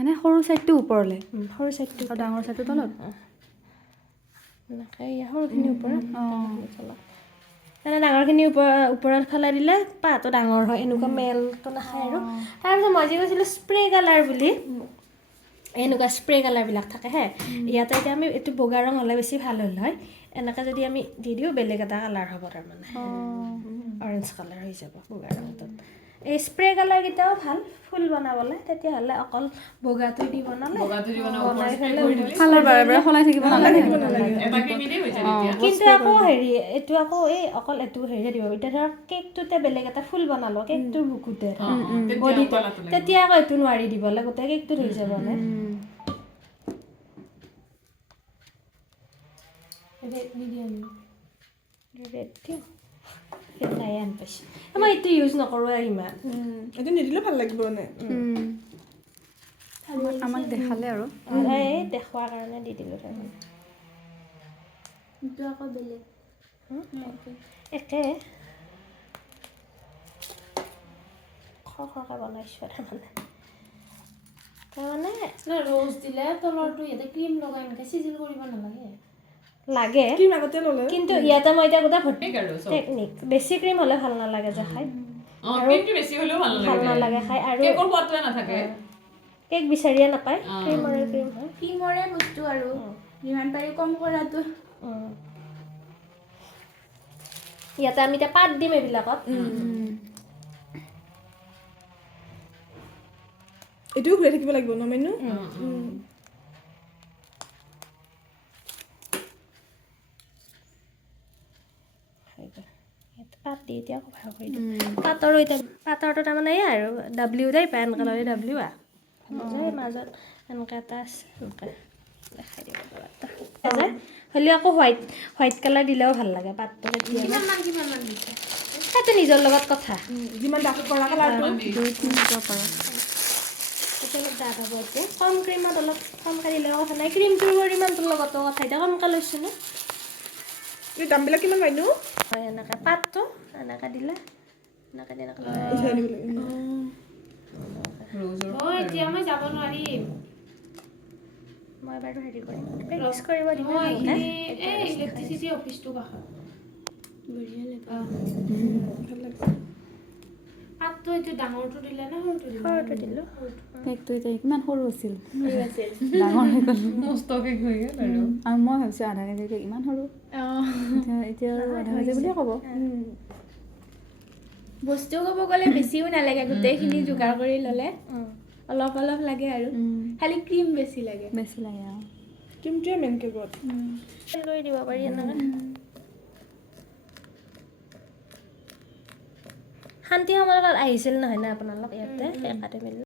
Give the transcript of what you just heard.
মানে সৰু সাইডটো ওপৰলে সৰু সাইডটো আৰু ডাঙৰ সাইডটো তলত এনেকৈ সৰুখিনি ওপৰত মানে ডাঙৰখিনি ওপৰত ফেলাই দিলে পাতটো ডাঙৰ হয় এনেকুৱা মেলটো নাখায় আৰু তাৰপিছত মই যে কৈছিলোঁ স্প্ৰে কালাৰ বুলি এনেকুৱা স্প্ৰে কালাৰবিলাক থাকে হে ইয়াতে এতিয়া আমি এইটো বগা ৰং হ'লে বেছি ভাল হ'ল হয় এনেকৈ যদি আমি দি দিওঁ বেলেগ এটা কালাৰ হ'ব তাৰমানে অৰেঞ্জ কালাৰ হৈ যাব বগা ৰংটোত এই স্প্ৰে কালাৰকেইটাও ভাল ফুল বনাবলৈ তেতিয়াহ'লে অকল বগাটো দি বনালে বনাই পেলাই কালাৰ বাৰে বাৰে সলাই থাকিব নালাগে কিন্তু আকৌ হেৰি এইটো আকৌ এই অকল এইটো হেৰি দিব এতিয়া ধৰক কেকটোতে বেলেগ এটা ফুল বনালোঁ কেকটোৰ বুকুতে তেতিয়া আকৌ এইটো নোৱাৰি দিবলৈ গোটেই কেকটোত হৈ যাবনে ৰেড মিডিয়াম ৰেড দিওঁ নাই আন পাইছোঁ মই এইটো ইউজ নকৰোঁ ইমান এইটো নিদিলেও ভাল লাগিব নে আমাক দেখালে আৰু এই দেখুৱাৰ কাৰণে দি দিলোঁ তাৰমানে এইটো আকৌ বেলেগ একে খৰকৈ বনাইছোঁ তাৰমানে ৰ'জ দিলে তলৰটো ইয়াতে ক্ৰীম লগাই এনেকৈ চিজিল কৰিব নালাগে লাগে ক্ৰীম আগতে ল'লে কিন্তু ইয়াতে মই এতিয়া গোটেই ভৰ্তি টেকনিক বেছি ক্ৰীম হ'লে ভাল নালাগে যে খাই ক্ৰীমটো বেছি হ'লেও ভাল নালাগে খাই আৰু কেকৰ সোৱাদটোৱে নাথাকে কেক বিচাৰিয়ে নাপায় ক্ৰীমৰে ক্ৰীম হয় ক্ৰীমৰে বস্তু আৰু যিমান পাৰি কম কৰাটো ইয়াতে আমি এতিয়া পাত দিম এইবিলাকত এইটোও ঘূৰাই থাকিব লাগিব ন মেনু পাত দি এতিয়া কভাৰ কৰি দিম পাতৰো এতিয়া পাতৰটো তাৰমানে এই আৰু ডাব্লিউ দেই পেন কালাৰে ডাব্লিউ মাজত এনেকৈ এটা আছে এনেকৈ দেখাই দিব পাৰা এটা হ'লেও আকৌ হোৱাইট কালাৰ দিলেও ভাল লাগে পাতটো কিমান মান দিছে সেইটো নিজৰ লগত কথা যিমান ডাঠ কৰা কালাৰটো 2-3 দিব পাৰা এতিয়া অলপ ডাঠ হ'ব এতিয়া কম ক্ৰীমত অলপ কমকৈ দিলেও কথা নাই ক্ৰীমটোৰ পৰিমাণটোৰ লগতো কথা এতিয়া কমকৈ লৈছোঁ ন এই দামবিলাক কিমান পাইনো হয় এনেকৈ পাতটো এনেকৈ দিলে এনেকৈ দি এনেকৈ উঠাই দিব লাগিব এতিয়া মই যাব নোৱাৰিম মই বাৰু হেৰি কৰিম প্ৰেক্টিচ কৰিব দিম এই ইলেক্ট্ৰিচিটি অফিচটো কাষত ভাল লাগিছে পাতটো এইটো ডাঙৰটো দিলে নে সৰুটো দিলে সৰুটো দিলোঁ কেকটো এতিয়া কিমান সৰু আছিল ডাঙৰ হৈ গ'ল মস্ত কেক হৈ গ'ল আৰু আৰু মই ভাবিছোঁ আধা কেজি কেক ইমান সৰু এতিয়া আৰু আধা কেজি বুলিয়ে ক'ব বস্তু ক'ব গ'লে বেছিও নালাগে গোটেইখিনি যোগাৰ কৰি ল'লে অলপ অলপ লাগে আৰু খালি ক্ৰীম বেছি লাগে আৰু ক্ৰীমটোৱে মেইন কেকত লৈ দিব পাৰি এনেকৈ শান্তি সময়ত আহিছিল নহয় না আপোনালোক ইয়াতে একাডেমীলৈ